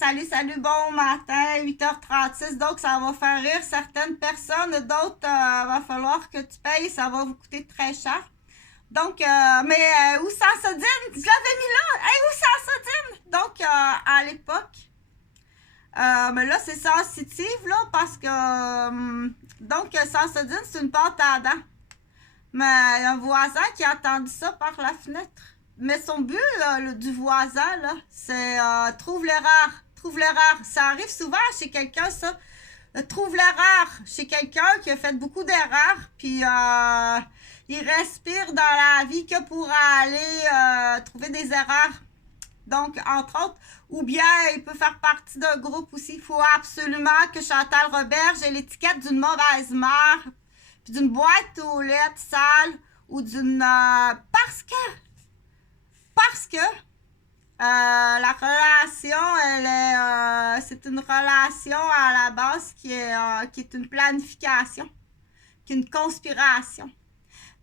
Salut, salut, bon matin, 8h36. Donc, ça va faire rire certaines personnes, d'autres, va falloir que tu payes, ça va vous coûter très cher. Donc, où ça se dit? Je l'avais mis là! Hey, où ça se dit? Donc, à l'époque, mais là, c'est sensitif, là, parce que, donc, Sansodine, c'est une pâte à dents. Mais il y a un voisin qui a entendu ça par la fenêtre. Mais son but, du voisin, là, c'est trouve l'erreur. Trouve l'erreur. Ça arrive souvent chez quelqu'un, ça. Trouve l'erreur chez quelqu'un qui a fait beaucoup d'erreurs, puis il respire dans la vie que pour aller trouver des erreurs. Donc, entre autres, ou bien il peut faire partie d'un groupe aussi. Il faut absolument que Chantal Roberge ait l'étiquette d'une mauvaise mère, puis d'une boîte aux lettres sale, ou d'une... parce que la relation, c'est une relation à la base qui est une planification, qui est une conspiration.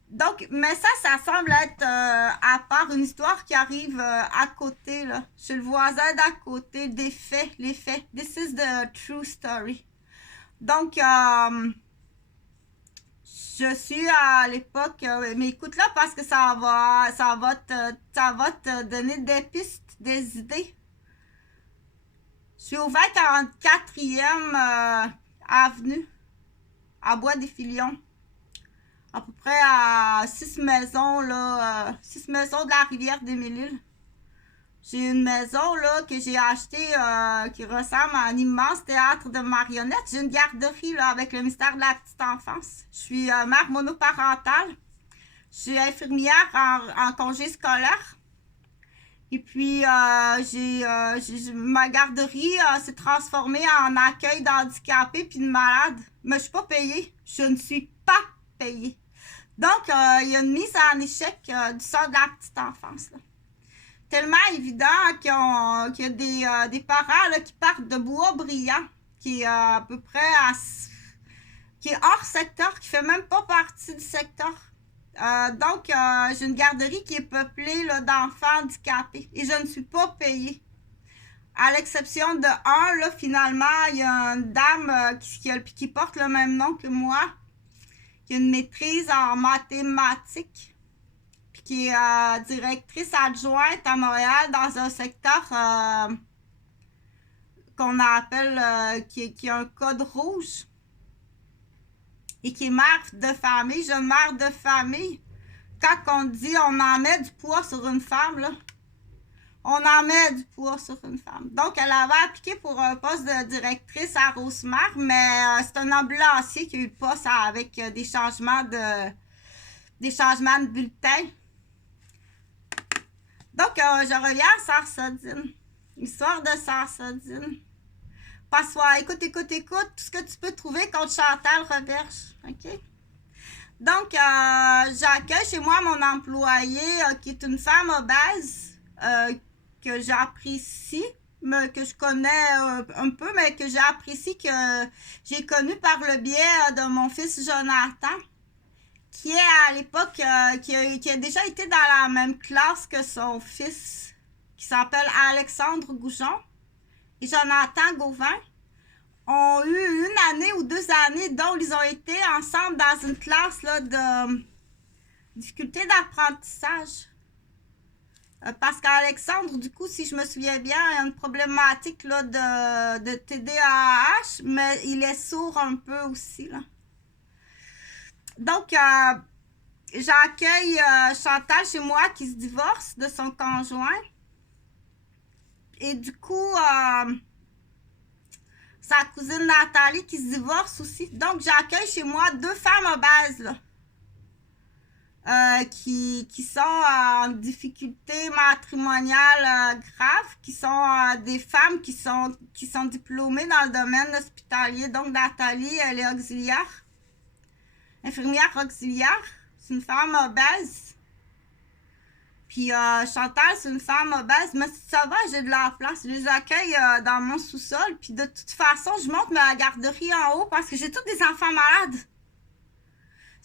Donc, mais ça semble être à part une histoire qui arrive à côté, là, chez le voisin d'à côté, des faits, les faits. This is the true story. Donc, je suis à l'époque, mais écoute là parce que ça va te donner des pistes, des idées. Je suis au 2044e avenue, à Bois-des-Filions. À peu près à 6 maisons, là, 6 maisons de la rivière des Mille-Îles. J'ai une maison, là, que j'ai achetée, qui ressemble à un immense théâtre de marionnettes. J'ai une garderie, là, avec le mystère de la petite enfance. Je suis mère monoparentale. Je suis infirmière en congé scolaire. Et puis, ma garderie s'est transformée en accueil d'handicapés puis de malades. Mais je suis pas payée. Je ne suis pas payée. Donc, il y a une mise en échec du sort de la petite enfance, là. Tellement évident qu'il y a des parents là, qui partent de Bois-Brillant, qui est à peu près qui est hors secteur, qui fait même pas partie du secteur. Donc, j'ai une garderie qui est peuplée là, d'enfants handicapés et je ne suis pas payée. À l'exception de un, là, finalement, il y a une dame qui porte le même nom que moi, qui a une maîtrise en mathématiques, puis qui est directrice adjointe à Montréal dans un secteur qu'on appelle, qui a un code rouge, et qui est mère de famille, jeune mère de famille. Quand on dit on en met du poids sur une femme, là, on en met du poids sur une femme. Donc, elle avait appliqué pour un poste de directrice à Rosemère, mais c'est un ambulancier qui a eu le poste avec des changements de bulletin. Donc, je reviens à Sarsodine. Histoire de Sarsodine. Passoire, écoute, tout ce que tu peux trouver contre Chantal Roberge. OK? Donc, j'accueille chez moi mon employée qui est une femme obèse que j'apprécie, mais que je connais un peu, mais que j'apprécie, que j'ai connu par le biais de mon fils Jonathan, qui est à l'époque, qui a déjà été dans la même classe que son fils, qui s'appelle Alexandre Goujon, et Jonathan Gauvin, ont eu une année ou 2 années dont ils ont été ensemble dans une classe là, de difficulté d'apprentissage. Parce qu'Alexandre, du coup, si je me souviens bien, il a une problématique là, de TDAH, mais il est sourd un peu aussi, là. Donc, j'accueille Chantal chez moi qui se divorce de son conjoint. Et du coup, sa cousine Nathalie qui se divorce aussi. Donc, j'accueille chez moi 2 femmes obèses, là. Qui sont en difficulté matrimoniale grave, qui sont des femmes qui sont diplômées dans le domaine hospitalier. Donc, Nathalie, elle est auxiliaire, infirmière auxiliaire. C'est une femme obèse. Puis Chantal, c'est une femme obèse. Mais ça va, j'ai de la place. Je les accueille dans mon sous-sol. Puis de toute façon, je monte ma garderie en haut parce que j'ai tous des enfants malades.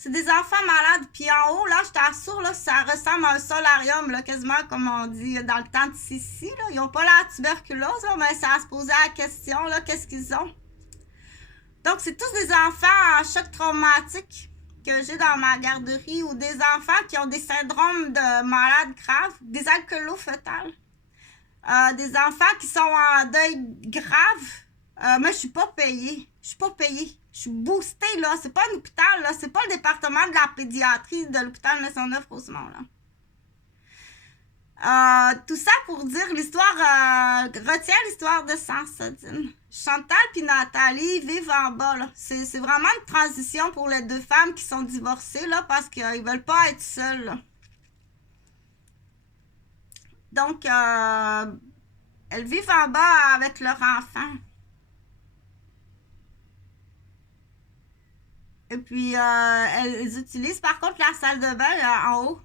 C'est des enfants malades. Puis en haut, là, je t'assure, là, ça ressemble à un solarium, là, quasiment comme on dit dans le temps de Sissi. Là. Ils n'ont pas la tuberculose, là, mais ça a se poser la question, là, qu'est-ce qu'ils ont. Donc, c'est tous des enfants en choc traumatique que j'ai dans ma garderie ou des enfants qui ont des syndromes de malades graves, des alcoolofétales. Des enfants qui sont en deuil grave. Mais je suis pas payée. Je suis pas payée. Je suis boostée, là. C'est pas un hôpital, là. C'est pas le département de la pédiatrie de l'hôpital Maisonneuve-Rosemont, là. Tout ça pour dire l'histoire, retiens l'histoire de Sarsodine. Chantal puis Nathalie vivent en bas, là. C'est vraiment une transition pour les deux femmes qui sont divorcées, là, parce qu'ils veulent pas être seules, là. Donc, elles vivent en bas avec leur enfant. Et puis, elles utilisent par contre la salle de bain en haut.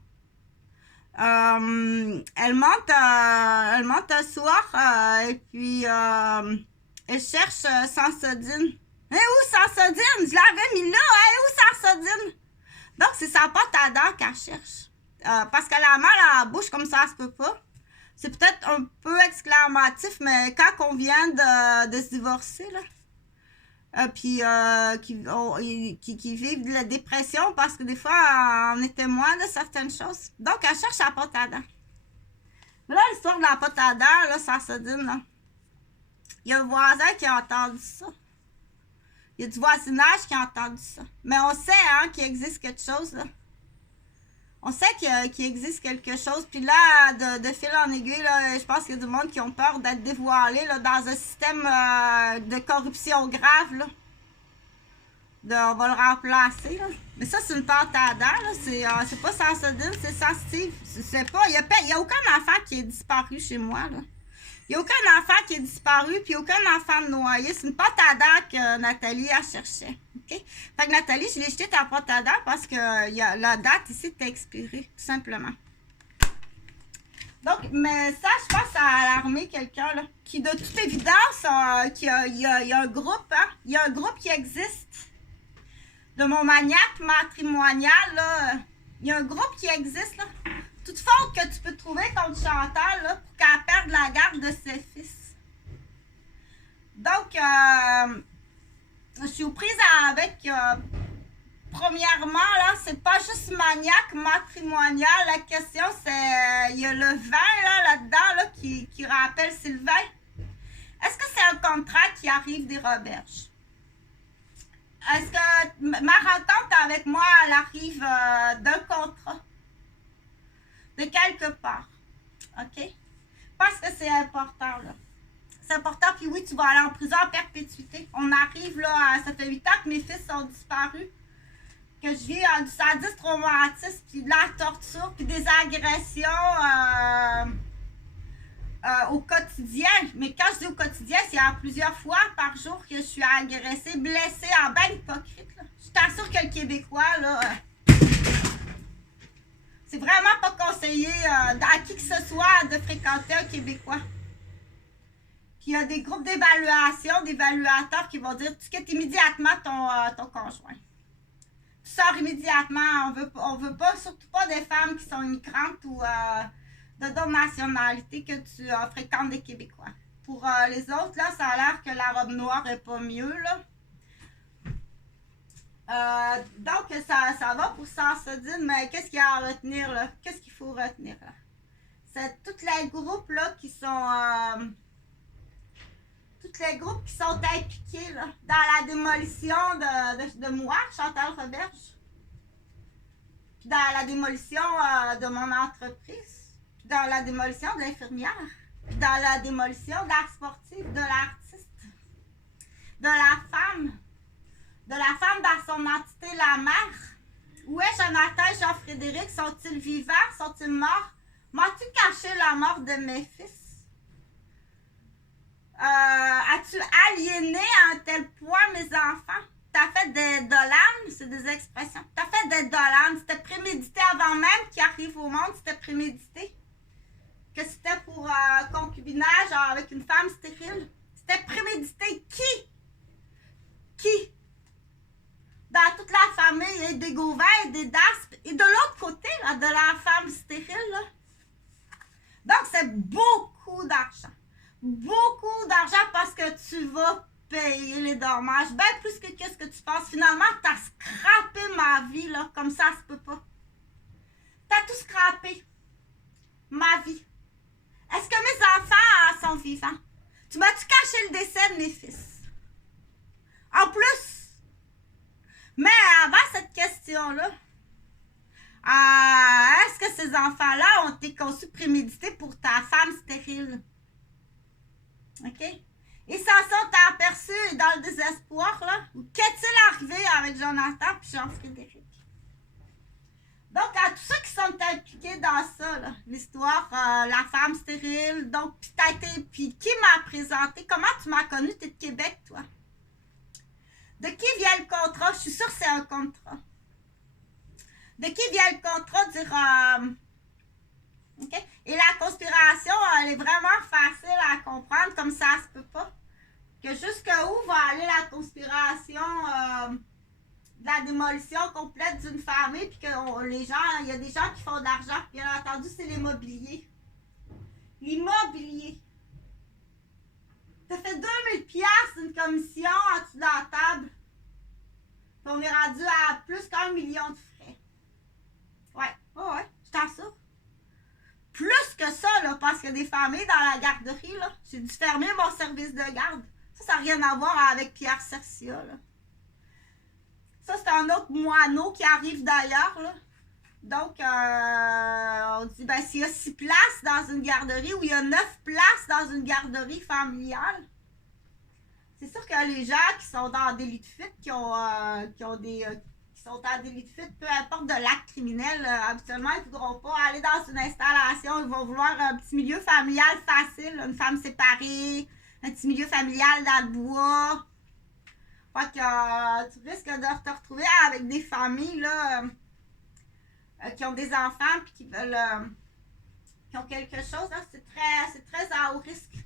Elle monte un soir et puis elle cherche Sarsodine. Eh où Sarsodine? Je l'avais mis là. Eh où Sarsodine? Donc c'est sa pâte à dents qu'elle cherche. Parce qu'elle a mal à la bouche comme ça se peut pas. C'est peut-être un peu exclamatif, mais quand on vient de se divorcer, là, puis qui vivent de la dépression parce que des fois, on est témoin de certaines choses. Donc, elle cherche la pâte à dents. Mais là, l'histoire de la pâte à dents, là, Sarsodine, là. Il y a un voisin qui a entendu ça. Il y a du voisinage qui a entendu ça. Mais on sait, hein, qu'il existe quelque chose, là. On sait qu'il existe quelque chose. Puis là, de fil en aiguille, là, je pense qu'il y a du monde qui ont peur d'être dévoilés là, dans un système de corruption grave. Là. On va le remplacer. Là. Mais ça, c'est une pâte à dents. C'est pas Sarsodine, c'est sensitive. C'est pas. Il y a aucun enfant qui est disparu chez moi. Là. Il n'y a aucun enfant qui est disparu, puis aucun enfant de noyé. C'est une pâte à dents que Nathalie a cherché. Okay? Fait que Nathalie, je l'ai jeté ta pâte à dents parce que la date ici était expirée, tout simplement. Donc, mais ça, je pense à alarmer quelqu'un, là, qui de toute évidence, il y a un groupe, hein? Il y a un groupe qui existe. De mon maniaque matrimonial, là, il y a un groupe qui existe, là. Toute faute que tu peux trouver contre Chantal, là, pour qu'elle perde la garde de ses fils. Donc, je suis aux prises avec, premièrement, là, c'est pas juste maniaque matrimonial. La question, c'est, il y a le vin, là-dedans, là, qui rappelle Sylvain. Est-ce que c'est un contrat qui arrive des Roberges? Est-ce que ma rencontre avec moi, elle arrive d'un contrat? De quelque part. OK? Parce que c'est important, là. C'est important, puis oui, tu vas aller en prison à perpétuité. On arrive, là, ça fait 8 ans que mes fils sont disparus, que je vis du sadisme traumatisme, puis de la torture, puis des agressions au quotidien. Mais quand je dis au quotidien, c'est à plusieurs fois par jour que je suis agressée, blessée, en ben hypocrite, là. Je t'assure que le Québécois, là... c'est vraiment pas conseillé à qui que ce soit de fréquenter un Québécois. Puis il y a des groupes d'évaluation, d'évaluateurs qui vont dire tu quittes immédiatement ton conjoint. Tu sors immédiatement. On veut pas, surtout pas des femmes qui sont immigrantes ou de d'autres nationalités que tu fréquentes des Québécois. Pour les autres, là, ça a l'air que la robe noire est pas mieux, là. Donc, ça va pour Sarsodine, mais qu'est-ce qu'il y a à retenir, là? Qu'est-ce qu'il faut retenir, là? C'est tous les groupes, là, qui sont... tous les groupes qui sont impliqués, là, dans la démolition de moi, Chantal Roberge. Puis dans la démolition de mon entreprise. Puis dans la démolition de l'infirmière. Puis dans la démolition de la sportive, de l'artiste. De la femme. De la femme dans son entité, la mère. Où est Jonathan et Jean-Frédéric? Sont-ils vivants? Sont-ils morts? M'as-tu caché la mort de mes fils? As-tu aliéné à un tel point mes enfants? T'as fait des dolanes, c'est des expressions. T'as fait des dolanes, c'était prémédité avant même qu'ils arrivent au monde, c'était prémédité. Que c'était pour concubinage avec une femme stérile. C'était prémédité. Qui? Dans toute la famille des Gauvin, de la femme stérile, là. Donc, c'est beaucoup d'argent. Beaucoup d'argent parce que tu vas payer les dommages. Bien plus que qu'est-ce que tu penses. Finalement, tu as scrappé ma vie, là. Comme ça se peut pas. Tu as tout scrappé. Ma vie. Est-ce que mes enfants sont vivants? Tu m'as-tu caché le décès de mes fils? En plus. Mais avant cette question-là, est-ce que ces enfants-là ont été conçus prémédités pour ta femme stérile? OK? Ils s'en sont aperçus dans le désespoir, là. Qu'est-il arrivé avec Jonathan et Jean-Frédéric? Donc, à tous ceux qui sont impliqués dans ça, l'histoire, la femme stérile, donc, puis qui m'a présenté? Comment tu m'as connu? Tu es de Québec, toi. De qui vient le contrat? Je suis sûre que c'est un contrat. De qui vient le contrat? Dire, OK? Et la conspiration, elle est vraiment facile à comprendre, comme ça se peut pas. Que jusqu'où va aller la conspiration de la démolition complète d'une famille, puis que les gens, il y a des gens qui font de l'argent, bien entendu, c'est l'immobilier. L'immobilier. T'as fait 2000 piastres d'une commission en dessous de la table. Puis on est rendu à plus qu'1 million de frais. Ouais, je t'assure. Plus que ça, là, parce qu'il y a des familles dans la garderie, là. J'ai dû fermer mon service de garde. Ça n'a rien à voir avec Pierre Cercia, là. Ça, c'est un autre moineau qui arrive d'ailleurs, là. Donc, on dit, ben, s'il y a 6 places dans une garderie ou il y a 9 places dans une garderie familiale, c'est sûr que les gens qui sont dans des lits de fuite, qui sont en délit de fuite, peu importe de l'acte criminel, habituellement, ils ne voudront pas aller dans une installation. Ils vont vouloir un petit milieu familial facile, une femme séparée, un petit milieu familial dans le bois. Fait que tu risques de te retrouver avec des familles là, qui ont des enfants et qui veulent qui ont quelque chose. C'est très à haut risque.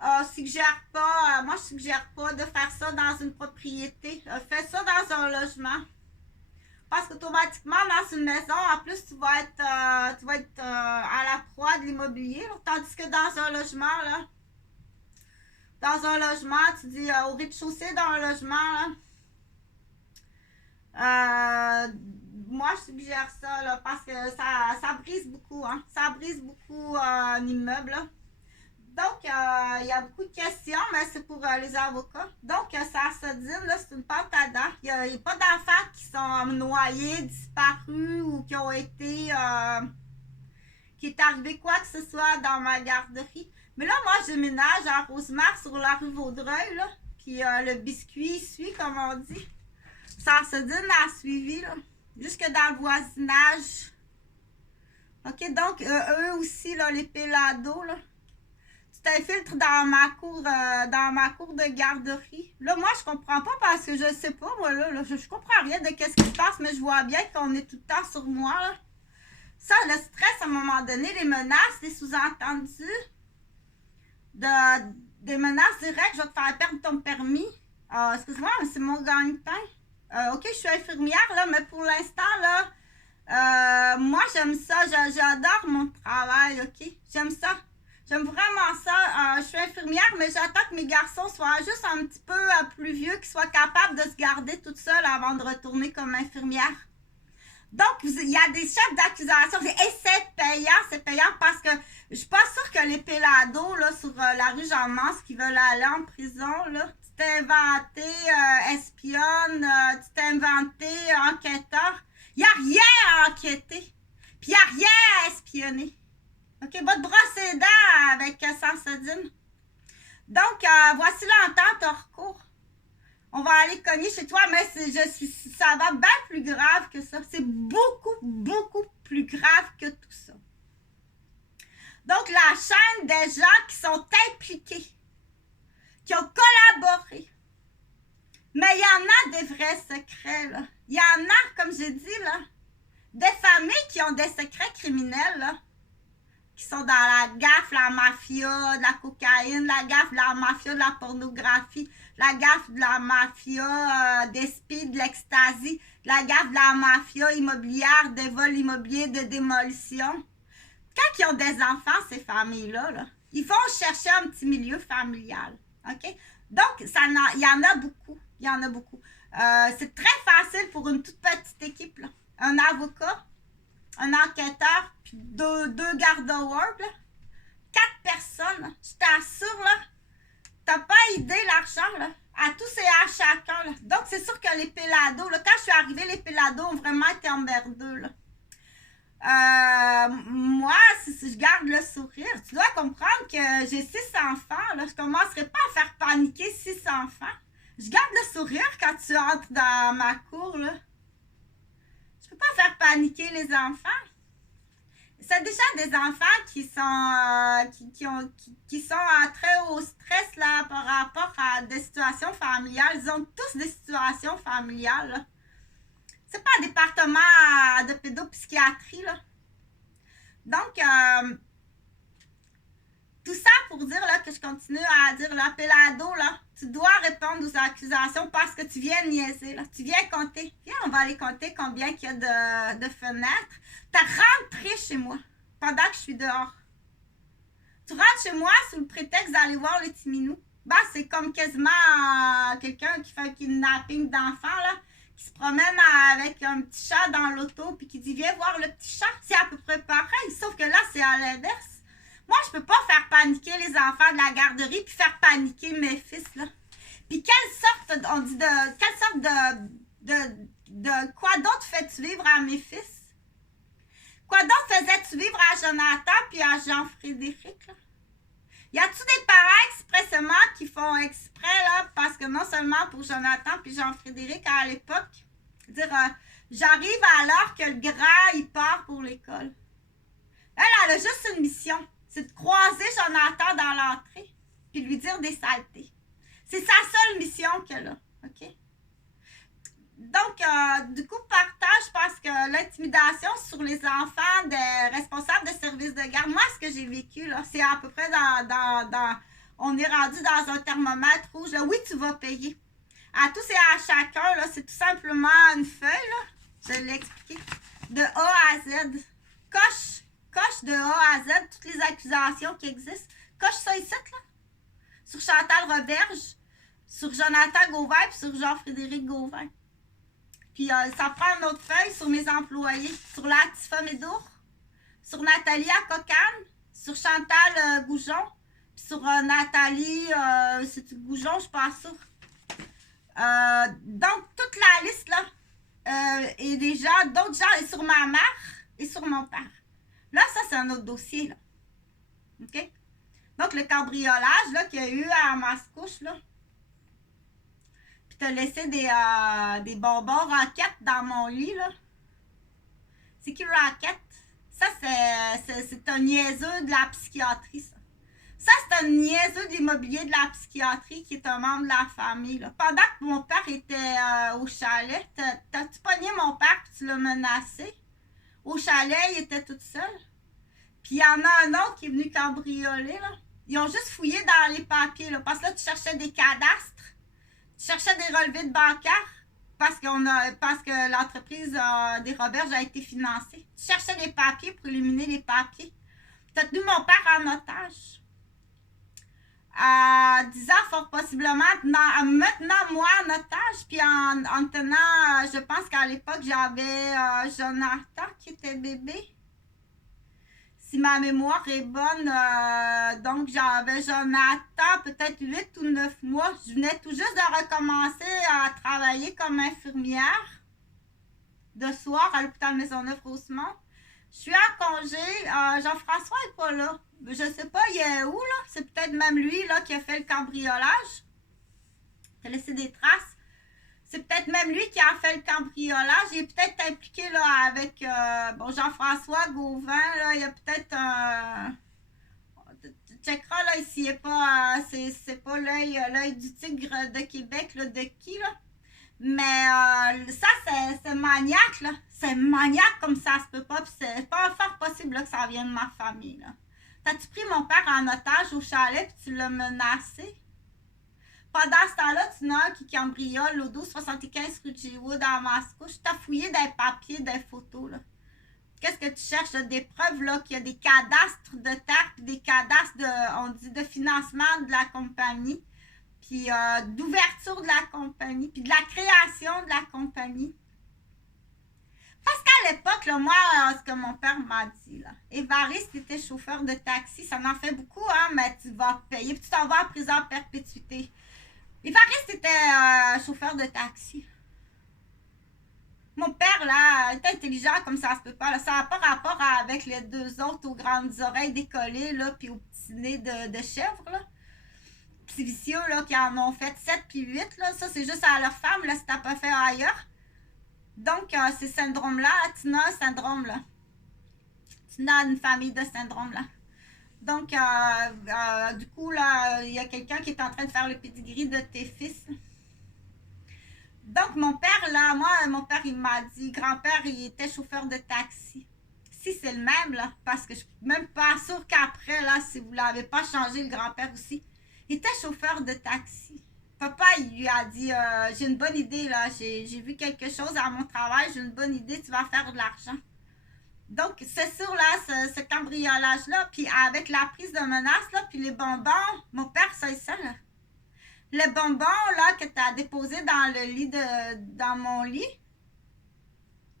Moi, je suggère pas de faire ça dans une propriété. Fais ça dans un logement. Parce qu'automatiquement, dans une maison, en plus, tu vas être à la proie de l'immobilier. Tandis que dans un logement, là, tu dis au rez-de-chaussée d'un logement, là, moi, je suggère ça, là, parce que ça brise beaucoup, hein. Ça brise beaucoup un immeuble, là. Donc, il y a beaucoup de questions, mais c'est pour les avocats. Donc, Sarsodine, là, c'est une pente à dents. Il n'y a pas d'enfants qui sont noyés, disparus ou qui ont été... qui est arrivé quoi que ce soit dans ma garderie. Mais là, moi, je ménage à Rosemère sur la rue Vaudreuil, là. Puis le biscuit suit, comme on dit. Sarsodine a suivi, là. Jusque dans le voisinage. OK, donc, eux aussi, là, les pélados, là. T'infiltres dans ma cour de garderie. Là, moi, je comprends pas parce que je sais pas, moi, là je comprends rien de qu'est-ce qui se passe, mais je vois bien qu'on est tout le temps sur moi, là. Ça, le stress, à un moment donné, les menaces, les sous-entendus, des menaces directes, je vais te faire perdre ton permis. Excuse-moi, mais c'est mon gagne-pain. OK, je suis infirmière, là, mais pour l'instant, là, moi, j'aime ça. J'adore mon travail, OK? J'aime ça. J'aime vraiment ça. Je suis infirmière, mais j'attends que mes garçons soient juste un petit peu plus vieux, qu'ils soient capables de se garder toute seule avant de retourner comme infirmière. Donc, il y a des chefs d'accusation. Et c'est payant parce que je suis pas sûre que les pélados là, sur la rue Jean-Mance qui veulent aller en prison, là, tu t'es inventé espionne, tu t'es inventé enquêteur. Il n'y a rien à enquêter. Puis il n'y a rien à espionner. OK, va te brosser les dents avec Sarsodine. Donc, voici l'entente hors cours. On va aller cogner chez toi, mais ça va bien plus grave que ça. C'est beaucoup, beaucoup plus grave que tout ça. Donc, la chaîne des gens qui sont impliqués, qui ont collaboré. Mais il y en a des vrais secrets, là. Il y en a, comme j'ai dit, là, des familles qui ont des secrets criminels, là. qui sont dans la gaffe, la mafia, de la cocaïne, la gaffe de la mafia, de la pornographie, la gaffe de la mafia des speed, de l'ecstasy, la gaffe de la mafia immobilière, des vols immobiliers, de démolition. Quand ils ont des enfants, ces familles-là, là, ils vont chercher un petit milieu familial. OK? Donc, il y en a beaucoup. Il y en a beaucoup. C'est très facile pour une toute petite équipe, là. Un avocat, un enquêteur, puis deux gardes-work, 4 personnes, je t'assure, là, t'as pas idée l'argent, là, à tous et à chacun, là. Donc, c'est sûr que les pélados, là, quand je suis arrivée, les pélados ont vraiment été emmerdeux, là. Moi, si je garde le sourire, tu dois comprendre que j'ai 6 enfants, là, je commencerai pas à faire paniquer 6 enfants. Je garde le sourire quand tu entres dans ma cour, là. Je peux pas faire paniquer les enfants. C'est déjà des enfants qui sont, qui sont en très haut stress là, par rapport à des situations familiales. Ils ont tous des situations familiales, là. C'est pas un département de pédopsychiatrie, là. Donc, tout ça pour dire là, que je continue à dire, là, Pelado, là, tu dois répondre aux accusations parce que tu viens niaiser, là. Tu viens compter. Viens, on va aller compter combien il y a de fenêtres. Tu as rentré chez moi pendant que je suis dehors. Tu rentres chez moi sous le prétexte d'aller voir le petit minou. Ben, c'est comme quasiment quelqu'un qui fait un kidnapping d'enfants, là, qui se promène avec un petit chat dans l'auto puis qui dit viens voir le petit chat. C'est à peu près pareil, sauf que là, c'est à l'inverse. Moi, je peux pas faire paniquer les enfants de la garderie puis faire paniquer mes fils, là. Puis quelle sorte de quoi d'autre fais-tu vivre à mes fils? Quoi d'autre faisais-tu vivre à Jonathan puis à Jean-Frédéric, là? Y a-tu des parents expressément qui font exprès, là, parce que non seulement pour Jonathan puis Jean-Frédéric à l'époque, dire j'arrive alors que le grand, il part pour l'école. Elle a juste une mission, c'est de croiser Jonathan dans l'entrée puis lui dire des saletés. C'est sa seule mission qu'elle a, OK? Donc, du coup, partage parce que l'intimidation sur les enfants des responsables de services de garde, moi, ce que j'ai vécu, là, c'est à peu près on est rendu dans un thermomètre rouge. Là. Oui, tu vas payer. À tous et à chacun, là, c'est tout simplement une feuille, là, je l'ai expliqué, de A à Z. Coche de A à Z toutes les accusations qui existent. Coche ça ici, là. Sur Chantal Roberge, sur Jonathan Gauvin et sur Jean-Frédéric Gauvin. Puis ça prend une autre feuille sur mes employés, sur Latifa Médour, sur Nathalie Acocane, sur Chantal Goujon, puis sur Nathalie c'est Goujon, je suis pas sûre. Donc, toute la liste, là, et des gens, d'autres gens, et sur ma mère et sur mon père. Là, ça, c'est un autre dossier, là. OK? Donc, le cambriolage, là, qu'il y a eu à Mascouche, là. Puis, t'as laissé des bonbons Roquette dans mon lit, là. C'est qui Roquette? Ça, c'est un niaiseux de la psychiatrie, ça. Ça, c'est un niaiseux de l'immobilier de la psychiatrie qui est un membre de la famille, là. Pendant que mon père était au chalet, t'as-tu pogné mon père et tu l'as menacé? Au chalet, il était tout seul. Puis il y en a un autre qui est venu cambrioler, là. Ils ont juste fouillé dans les papiers, là. Parce que là, tu cherchais des cadastres, tu cherchais des relevés de bancaires, parce que l'entreprise des Roberges a été financée. Tu cherchais des papiers pour éliminer les papiers. Tu as tenu mon père en otage. Disant fort possiblement, maintenant moi en otage, puis en tenant, je pense qu'à l'époque, j'avais Jonathan qui était bébé. Si ma mémoire est bonne, donc j'avais Jonathan peut-être 8 ou 9 mois. Je venais tout juste de recommencer à travailler comme infirmière de soir à l'hôpital Maisonneuve-Rosemont. Je suis en congé. Jean-François n'est pas là. Je sais pas, il est où, là? C'est peut-être même lui, là, qui a fait le cambriolage. Il a laissé des traces. C'est peut-être même lui qui a fait le cambriolage. Il est peut-être impliqué, là, avec Jean-François Gauvin, là. Il y a peut-être un... Tu checkeras, là, ici, il n'est pas... c'est pas l'œil du tigre de Québec, là, de qui, là? Mais ça, c'est maniaque, là. C'est maniaque comme ça se peut pas. Puis c'est pas fort possible là, que ça vienne de ma famille, là. T'as-tu pris mon père en otage au chalet puis tu l'as menacé? Pendant ce temps-là, tu n'as un qui cambriole au 1275 rue de G-Wood à Mascouche. T'as fouillé des papiers, des photos, là. Qu'est-ce que tu cherches? Là, des preuves, là, qu'il y a des cadastres de terre, puis des cadastres on dit, de financement de la compagnie, puis d'ouverture de la compagnie, puis de la création de la compagnie. Parce qu'à l'époque, là, moi, ce que mon père m'a dit, là, Évariste était chauffeur de taxi, ça en fait beaucoup, hein, mais tu vas payer, puis tu t'en vas en prison à perpétuité. Évariste était chauffeur de taxi. Mon père, là, était intelligent comme ça se peut pas. Là. Ça n'a pas rapport avec les deux autres aux grandes oreilles décollées, là, puis au petit nez de chèvre, là. Petits vicieux, là, qui en ont fait 7 puis 8, là. Ça, c'est juste à leur femme, là, si t'as pas fait ailleurs. Donc, ces syndromes-là, tu as un syndrome, là. Tu as une famille de syndromes, là. Donc, du coup, là, il y a quelqu'un qui est en train de faire le pedigree de tes fils. Donc, mon père, là, moi, mon père, il m'a dit, grand-père, il était chauffeur de taxi. Si c'est le même, là, parce que je suis même pas sûre qu'après, là, si vous l'avez pas changé, le grand-père aussi, il était chauffeur de taxi. Papa, il lui a dit, j'ai une bonne idée, là, j'ai vu quelque chose à mon travail, j'ai une bonne idée, tu vas faire de l'argent. Donc, c'est sûr, là, ce cambriolage-là, puis avec la prise de menace, là, puis les bonbons, mon père, c'est ça, là. Le bonbon, là, que tu as déposé dans le lit dans mon lit.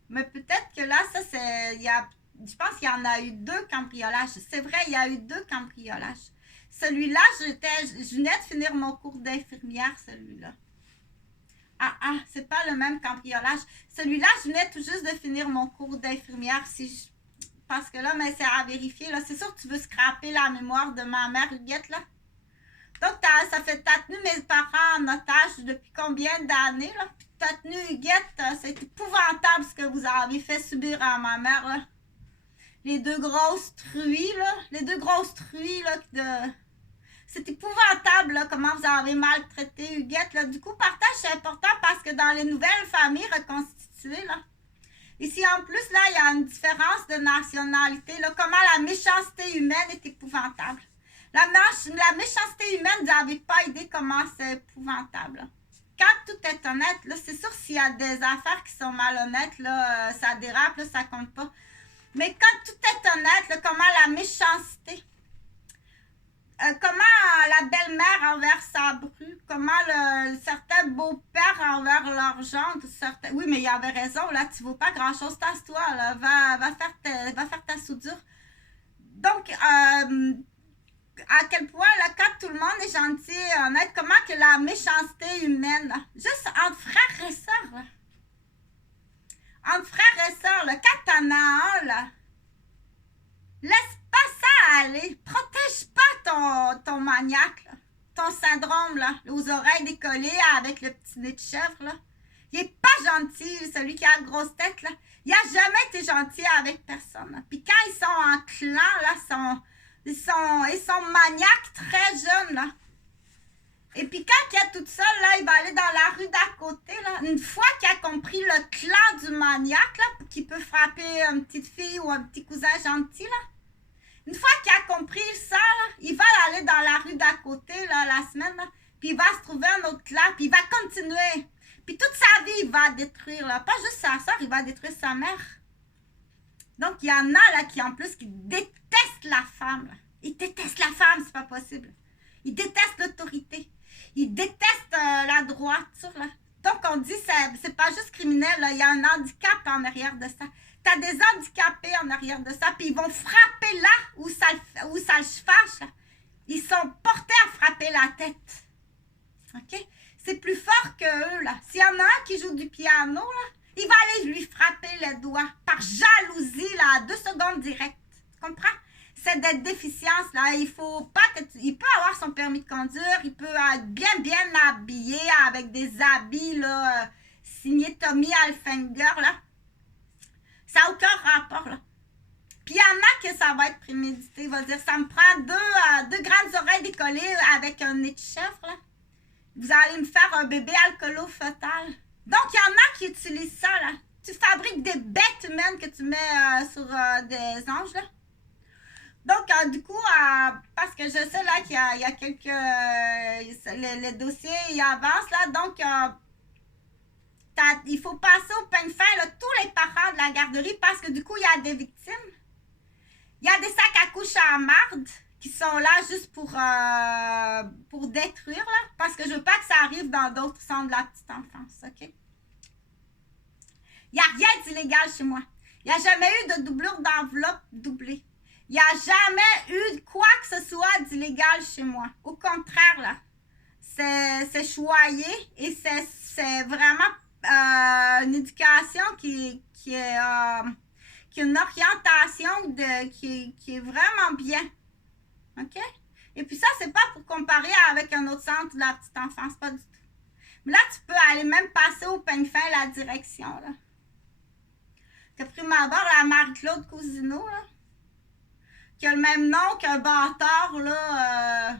Mais peut-être que là, ça, c'est. Je pense qu'il y en a eu 2 cambriolages. C'est vrai, il y a eu 2 cambriolages. Celui-là, je venais de finir mon cours d'infirmière, celui-là. C'est pas le même cambriolage. Celui-là, je venais tout juste de finir mon cours d'infirmière. Parce que là, mais c'est à vérifier. Là. C'est sûr que tu veux scraper la mémoire de ma mère Huguette, là. Donc, t'as tenu mes parents en otage depuis combien d'années, là? Puis t'as tenu Huguette, c'est épouvantable ce que vous avez fait subir à ma mère, là. Les 2 grosses truies, là. Les 2 grosses truies, là, c'est épouvantable, là, comment vous avez maltraité Huguette, là. Du coup, partage, c'est important parce que dans les nouvelles familles reconstituées, là, ici, en plus, là, il y a une différence de nationalité, là. Comment la méchanceté humaine est épouvantable. La méchanceté humaine, vous n'avez pas idée comment c'est épouvantable. Là. Quand tout est honnête, là, c'est sûr s'il y a des affaires qui sont malhonnêtes, là, ça dérape, là, ça compte pas. Mais quand tout est honnête, là, comment la méchanceté, comment la belle-mère envers sa bru, comment certains beaux-pères envers leur gendre, oui, mais il avait raison, là, tu ne vaux pas grand-chose, tasse-toi, là, va faire ta soudure. Donc, à quel point, là, quand tout le monde est gentil, honnête, comment que la méchanceté humaine, là, juste entre frères et sœurs, là. Entre frères et sœurs, là, quand t'en as un, là, laisse pas ça aller. Protège pas ton maniaque, là, ton syndrome, là, aux oreilles décollées avec le petit nez de chèvre, là. Il est pas gentil, celui qui a la grosse tête, là. Il a jamais été gentil avec personne, là. Puis quand ils sont en clan, là, ils sont maniaques très jeunes, là. Et puis quand il est tout seul, là, il va aller dans la rue d'à côté, là. Une fois qu'il a compris le clan du maniaque, là, qu'il peut frapper une petite fille ou un petit cousin gentil, là. Une fois qu'il a compris ça, là, il va aller dans la rue d'à côté, là, la semaine, là. Puis il va se trouver un autre clan, puis il va continuer. Puis toute sa vie, il va détruire, là. Pas juste sa soeur, il va détruire sa mère. Donc, il y en a, là, qui, en plus, qui détestent la femme, là. Ils détestent la femme, c'est pas possible. Ils détestent l'autorité. Ils détestent la droiture, là. Donc, on dit, c'est pas juste criminel, là. Il y a un handicap en arrière de ça. T'as des handicapés en arrière de ça, puis ils vont frapper là où ça le fâche, là. Ils sont portés à frapper la tête. OK? C'est plus fort que eux, là. S'il y en a un qui joue du piano, là, il va aller lui frapper les doigts par jalousie, là, à 2 secondes direct. Tu comprends? C'est d'être déficience, là. Il faut pas que il peut avoir son permis de conduire, il peut être bien habillé avec des habits, là, signés Tommy Hilfiger, là. Ça n'a aucun rapport, là. Puis il y en a que ça va être prémédité. Il va dire, ça me prend deux grandes oreilles décollées avec un nez de chèvre, là. Vous allez me faire un bébé alcoolo-fœtal. Donc, il y en a qui utilisent ça, là. Tu fabriques des bêtes humaines que tu mets sur des anges, là. Donc, du coup, parce que je sais là qu'il y a quelques... les dossiers ils avancent là, donc il faut passer au peigne fin là, tous les parents de la garderie parce que du coup, il y a des victimes. Il y a des sacs à couches à marde qui sont là juste pour détruire, là, parce que je veux pas que ça arrive dans d'autres centres de la petite enfance, OK? Il n'y a rien d'illégal chez moi. Il n'y a jamais eu de doublure d'enveloppe doublée. Il n'y a jamais eu quoi que ce soit d'illégal chez moi. Au contraire, là, c'est choyé et c'est vraiment une éducation qui est une orientation qui est vraiment bien. OK? Et puis ça, c'est pas pour comparer avec un autre centre de la petite enfance, pas du tout. Mais là, tu peux aller même passer au peigne fin la direction, là. Que prime abord, la Marie-Claude Cousineau, là, qui a le même nom qu'un bâtard, là,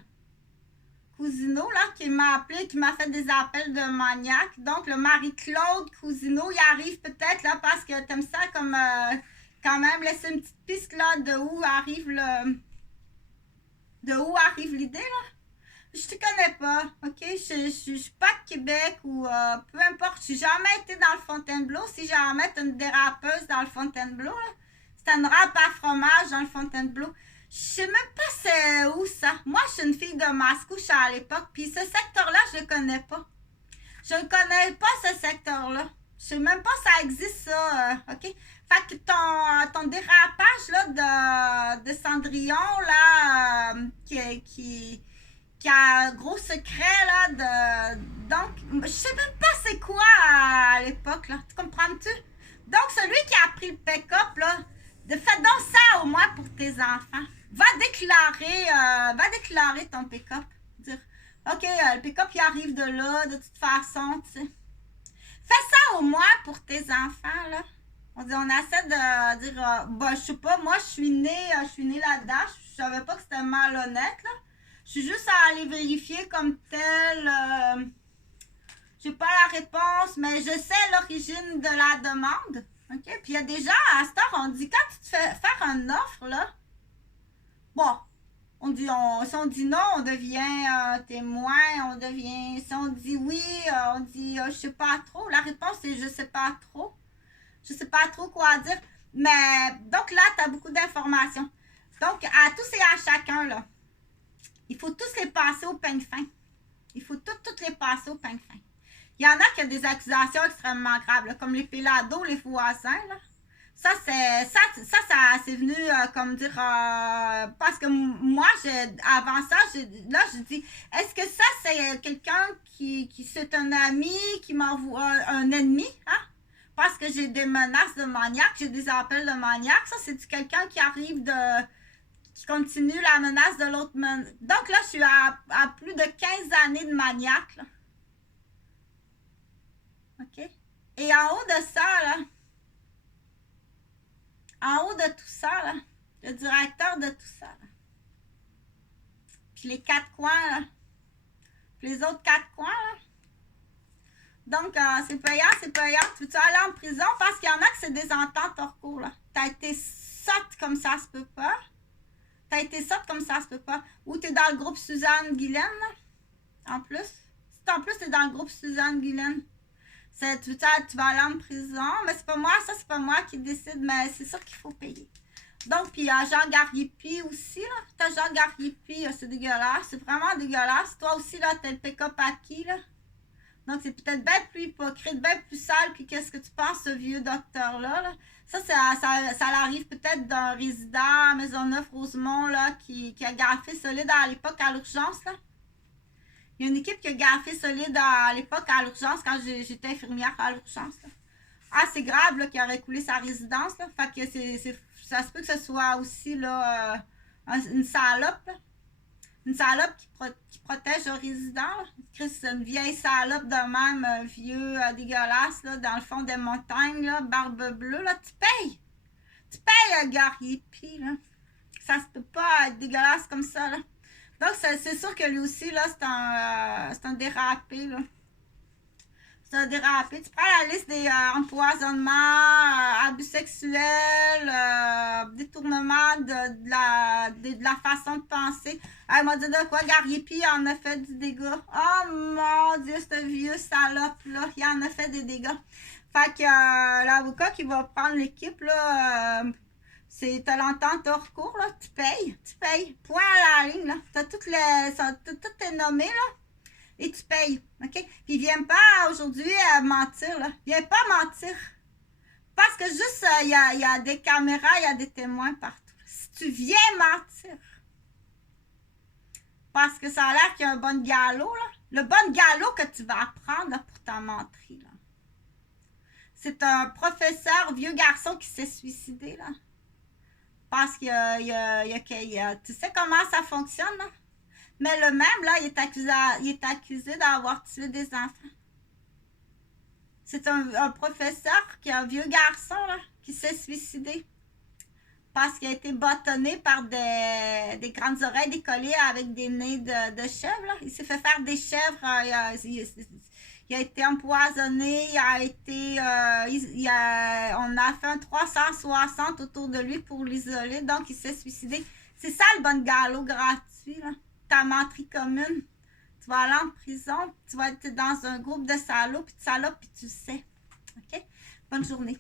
Cousineau, là, qui m'a appelé, qui m'a fait des appels de maniaque. Donc, le Marie-Claude Cousineau, il arrive peut-être, là, parce que t'aimes ça comme, quand même, laisser une petite piste, là, de où arrive l'idée, là. Je te connais pas, OK? Je suis pas de Québec ou peu importe. Je n'ai jamais été dans le Fontainebleau. Si jamais tu une dérapeuse dans le Fontainebleau, là, c'est une râpe à fromage dans le Fontainebleau. Je sais même pas c'est où ça. Moi, je suis une fille de Mascouche à l'époque, puis ce secteur-là, je le connais pas. Je ne connais pas ce secteur-là. Je sais même pas ça existe, ça, OK? Fait que ton dérapage, là, de Cendrillon, là, qui a un gros secret, là, donc, je sais même pas c'est quoi à l'époque, là. Tu comprends-tu? Donc, celui qui a pris le pick-up, là, fais donc ça au moins pour tes enfants. Va déclarer ton pick-up. Dire, OK, le pick-up, il arrive de là, de toute façon, tu sais. Fais ça au moins pour tes enfants, là. On essaie de dire, je sais pas, moi, je suis née là-dedans. Je savais pas que c'était malhonnête, là. Je suis juste à aller vérifier comme tel. J'ai pas la réponse, mais je sais l'origine de la demande. OK? Puis il y a des gens, à cette heure, on dit, quand tu te fais faire une offre, là, bon, si on dit non, on devient témoin, si on dit oui, on dit je sais pas trop. La réponse est je sais pas trop. Je sais pas trop quoi dire. Mais, donc là, tu as beaucoup d'informations. Donc, à tous et à chacun, là, il faut tous les passer au peigne fin. Il faut toutes les passer au peigne fin. Il y en a qui ont des accusations extrêmement graves, là, comme les pélados, les voisins, là. Ça, c'est venu comme dire, parce que moi, avant ça, là, je dis, est-ce que ça, c'est quelqu'un qui c'est un ami, qui m'envoie un ennemi, hein? Parce que j'ai des menaces de maniaque, j'ai des appels de maniaque. Ça, c'est quelqu'un qui arrive qui continue la menace de l'autre. Donc là, je suis à plus de 15 années de maniaque, là. OK? Et en haut de ça, là, en haut de tout ça, là, le directeur de tout ça, là. Puis les 4 coins, là. Puis les autres 4 coins, là. Donc, c'est payant. Tu veux-tu aller en prison? Parce qu'il y en a que c'est des ententes hors cours, là. T'as été sotte comme ça se peut pas. Ou t'es dans le groupe Suzanne Guylaine, là. En plus. Si en plus t'es dans le groupe Suzanne Guylaine, tu vas aller en prison. Mais c'est pas moi qui décide, mais c'est sûr qu'il faut payer. Donc, puis il y a Jean Gariepi aussi, là. T'as Jean Gariepi, c'est dégueulasse. C'est vraiment dégueulasse. Toi aussi, là, t'as le pick-up acquis, là. Donc, c'est peut-être bien plus hypocrite, bien plus sale que qu'est-ce que tu penses, ce vieux docteur-là, là. Ça arrive peut-être d'un résident à Maisonneuve-Rosemont, là, qui a gaffé solide à l'époque à l'urgence, là. Il y a une équipe qui a gaffé solide à l'époque à l'urgence quand j'étais infirmière à l'urgence, là. Ah, c'est grave, là, qu'il aurait coulé sa résidence, là. Fait que ça se peut que ce soit aussi, là, une salope, là. Une salope qui protège le résident, là. C'est une vieille salope de même, un vieux dégueulasse, là, dans le fond des montagnes, là, barbe bleue, là. Tu payes! Tu payes, Gariepi, là. Ça se peut pas être dégueulasse comme ça, là. Donc, c'est sûr que lui aussi, là, c'est un dérapé, là. Ça a dérapé. Tu prends la liste des empoisonnements, abus sexuels, détournement de la façon de penser. Elle m'a dit de quoi? Gariepi en a fait du dégât. Oh mon Dieu, ce vieux salope-là, il en a fait des dégâts. Fait que l'avocat qui va prendre l'équipe, là, t'as l'entente hors cours, là, tu payes. Point à la ligne, là. T'as tout est nommé, là. Et tu payes, OK? Puis viens pas aujourd'hui mentir, là. Viens pas mentir. Parce que juste, il y a des caméras, il y a des témoins partout. Si tu viens mentir, parce que ça a l'air qu'il y a un bon galop, là. Le bon galop que tu vas apprendre là, pour ta menterie, là. C'est un professeur, vieux garçon qui s'est suicidé, là. Parce qu'il tu sais comment ça fonctionne, là? Mais le même, là, il est accusé d'avoir tué des enfants. C'est un professeur qui est un vieux garçon, là, qui s'est suicidé. Parce qu'il a été bâtonné par des grandes oreilles décollées avec des nez de chèvre, là. Il s'est fait faire des chèvres. Il a été empoisonné. On a fait un 360 autour de lui pour l'isoler. Donc, il s'est suicidé. C'est ça le bon galop gratuit, là. Ta menterie commune. Tu vas aller en prison, tu vas être dans un groupe de salauds, puis tu le sais. OK? Bonne journée.